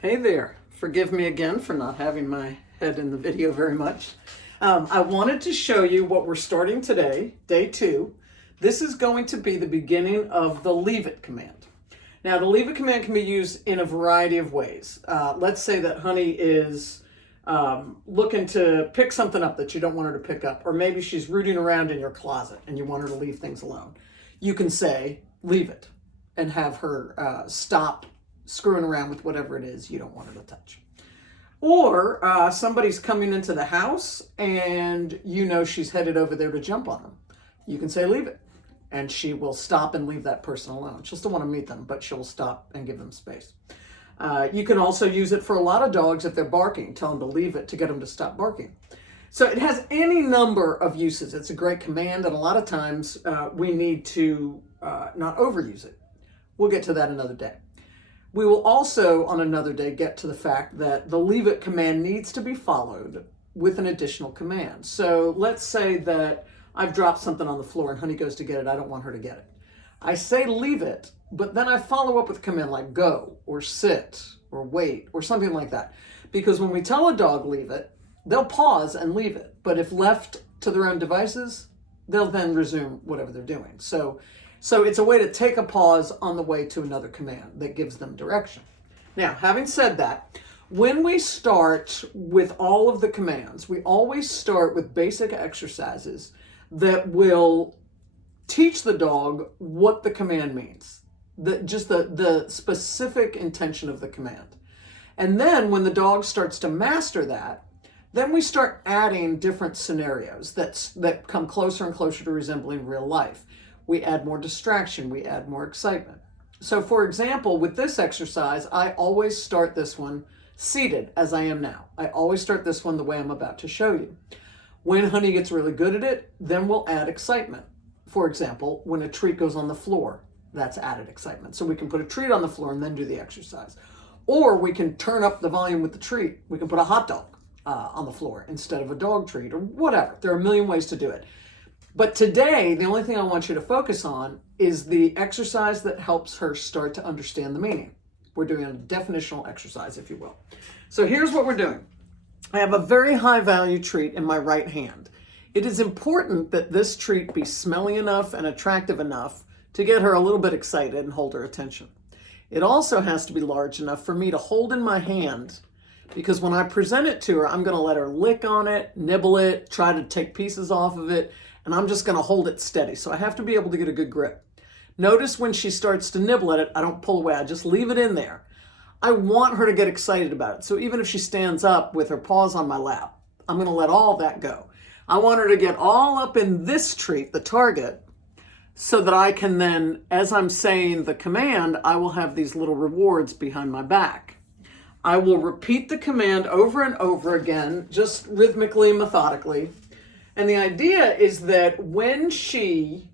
Hey there. Forgive me again for not having my head in the video very much. I wanted to show you what we're starting today, day 2. This is going to be the beginning of the leave it command. Now, the leave it command can be used in a variety of ways. Let's say that Honey is looking to pick something up that you don't want her to pick up, or maybe she's rooting around in your closet and you want her to leave things alone. You can say, leave it, and have her stop screwing around with whatever it is you don't want her to touch. Or somebody's coming into the house and you know she's headed over there to jump on them. You can say leave it, and she will stop and leave that person alone. She'll still want to meet them, but she'll stop and give them space. You can also use it for a lot of dogs if they're barking. Tell them to leave it to get them to stop barking. So it has any number of uses. It's a great command, and a lot of times we need to not overuse it. We'll get to that another day. We will also, on another day, get to the fact that the leave it command needs to be followed with an additional command. So let's say that I've dropped something on the floor and Honey goes to get it. I don't want her to get it. I say leave it, but then I follow up with a command like go or sit or wait or something like that. Because when we tell a dog leave it, they'll pause and leave it. But if left to their own devices, they'll then resume whatever they're doing. So it's a way to take a pause on the way to another command that gives them direction. Now, having said that, when we start with all of the commands, we always start with basic exercises that will teach the dog what the command means, the specific intention of the command. And then when the dog starts to master that, then we start adding different scenarios that come closer and closer to resembling real life. We add more distraction, we add more excitement. So for example, with this exercise, I always start this one seated as I am now. I always start this one the way I'm about to show you. When Honey gets really good at it, then we'll add excitement. For example, when a treat goes on the floor, that's added excitement. So we can put a treat on the floor and then do the exercise. Or we can turn up the volume with the treat. We can put a hot dog on the floor instead of a dog treat or whatever. There are a million ways to do it. But today, the only thing I want you to focus on is the exercise that helps her start to understand the meaning. We're doing a definitional exercise, if you will. So here's what we're doing. I have a very high value treat in my right hand. It is important that this treat be smelly enough and attractive enough to get her a little bit excited and hold her attention. It also has to be large enough for me to hold in my hand, because when I present it to her, I'm going to let her lick on it, nibble it, try to take pieces off of it, and I'm just going to hold it steady. So I have to be able to get a good grip. Notice when she starts to nibble at it, I don't pull away. I just leave it in there. I want her to get excited about it. So even if she stands up with her paws on my lap, I'm going to let all that go. I want her to get all up in this treat, the target, so that I can then, as I'm saying the command, I will have these little rewards behind my back. I will repeat the command over and over again, just rhythmically and methodically. And the idea is that when she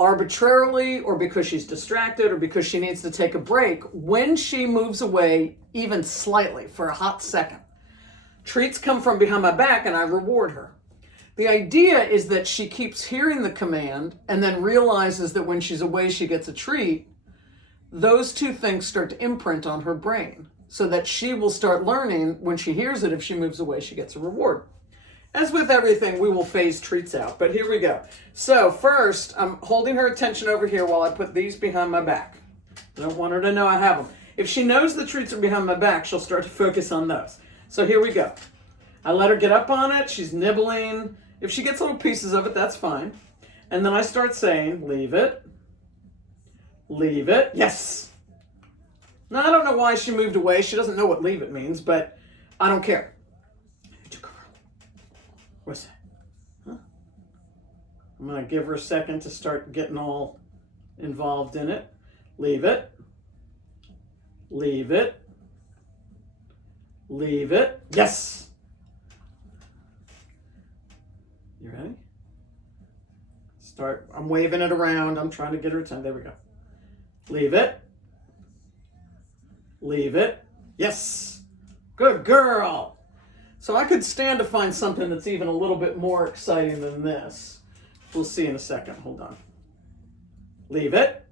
arbitrarily, or because she's distracted, or because she needs to take a break, when she moves away even slightly for a hot second, treats come from behind my back and I reward her. The idea is that she keeps hearing the command and then realizes that when she's away she gets a treat. Those two things start to imprint on her brain so that she will start learning when she hears it, if she moves away, she gets a reward. As with everything, we will phase treats out, but here we go. So first, I'm holding her attention over here while I put these behind my back. I don't want her to know I have them. If she knows the treats are behind my back, she'll start to focus on those. So here we go. I let her get up on it. She's nibbling. If she gets little pieces of it, that's fine. And then I start saying, leave it. Leave it. Yes. Now, I don't know why she moved away. She doesn't know what leave it means, but I don't care. What's that? Huh? I'm going to give her a second to start getting all involved in it. Leave it. Leave it. Leave it. Yes. You ready? Start. I'm waving it around. I'm trying to get her attention. There we go. Leave it. Leave it. Yes. Good girl. So I could stand to find something that's even a little bit more exciting than this. We'll see in a second. Hold on. Leave it.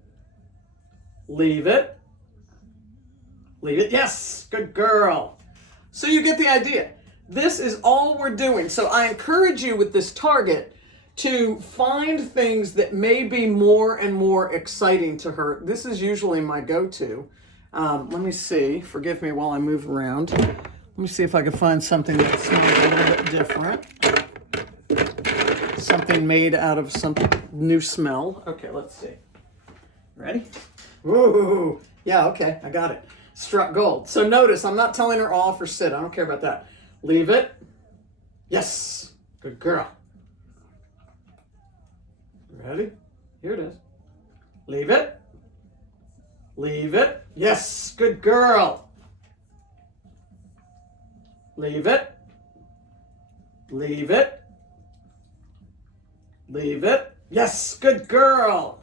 Leave it. Leave it. Yes, good girl. So you get the idea. This is all we're doing. So I encourage you with this target to find things that may be more and more exciting to her. This is usually my go-to. Let me see. Forgive me while I move around. Let me see if I can find something that smells a little bit different. Something made out of some new smell. Okay, let's see. Ready? Ooh, yeah, okay, I got it. Struck gold. So notice, I'm not telling her off or sit. I don't care about that. Leave it. Yes, good girl. Ready? Here it is. Leave it. Leave it. Yes, good girl. Leave it. Leave it. Leave it. Yes, good girl.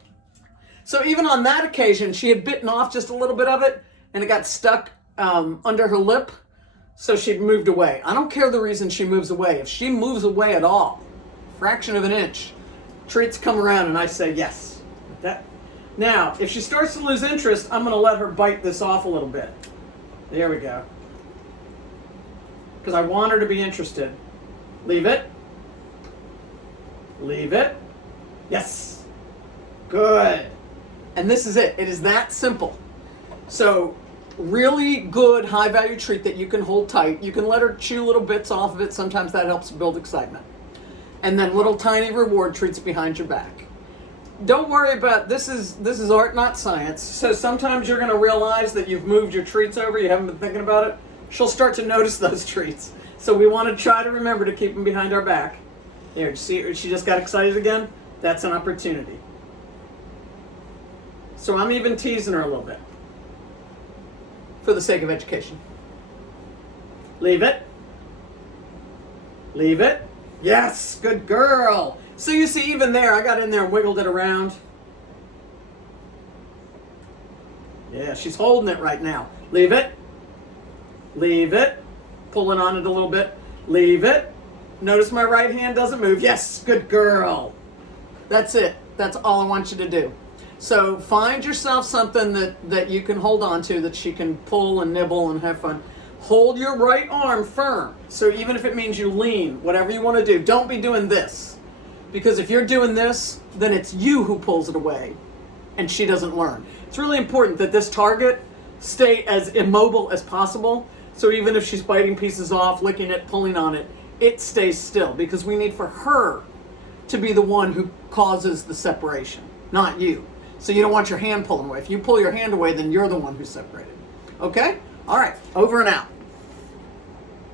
So even on that occasion, she had bitten off just a little bit of it, and it got stuck under her lip, so she'd moved away. I don't care the reason she moves away. If she moves away at all, fraction of an inch, treats come around and I say yes. Now, if she starts to lose interest, I'm going to let her bite this off a little bit. There we go. Because I want her to be interested. Leave it. Leave it. Yes. Good. And this is it. It is that simple. So, really good high-value treat that you can hold tight. You can let her chew little bits off of it. Sometimes that helps build excitement. And then little tiny reward treats behind your back. Don't worry about this is art, not science. So sometimes you're going to realize that you've moved your treats over. You haven't been thinking about it. She'll start to notice those treats. So we want to try to remember to keep them behind our back. There, see, she just got excited again. That's an opportunity. So I'm even teasing her a little bit for the sake of education. Leave it. Leave it. Yes, good girl. So you see, even there, I got in there and wiggled it around. Yeah, she's holding it right now. Leave it. Leave it. Pulling on it a little bit. Leave it. Notice my right hand doesn't move. Yes, good girl. That's it. That's all I want you to do. So find yourself something that you can hold on to, that she can pull and nibble and have fun. Hold your right arm firm. So even if it means you lean, whatever you want to do, don't be doing this. Because if you're doing this, then it's you who pulls it away and she doesn't learn. It's really important that this target stay as immobile as possible. So even if she's biting pieces off, licking it, pulling on it, it stays still, because we need for her to be the one who causes the separation, not you. So you don't want your hand pulling away. If you pull your hand away, then you're the one who's separated. Okay? All right, over and out.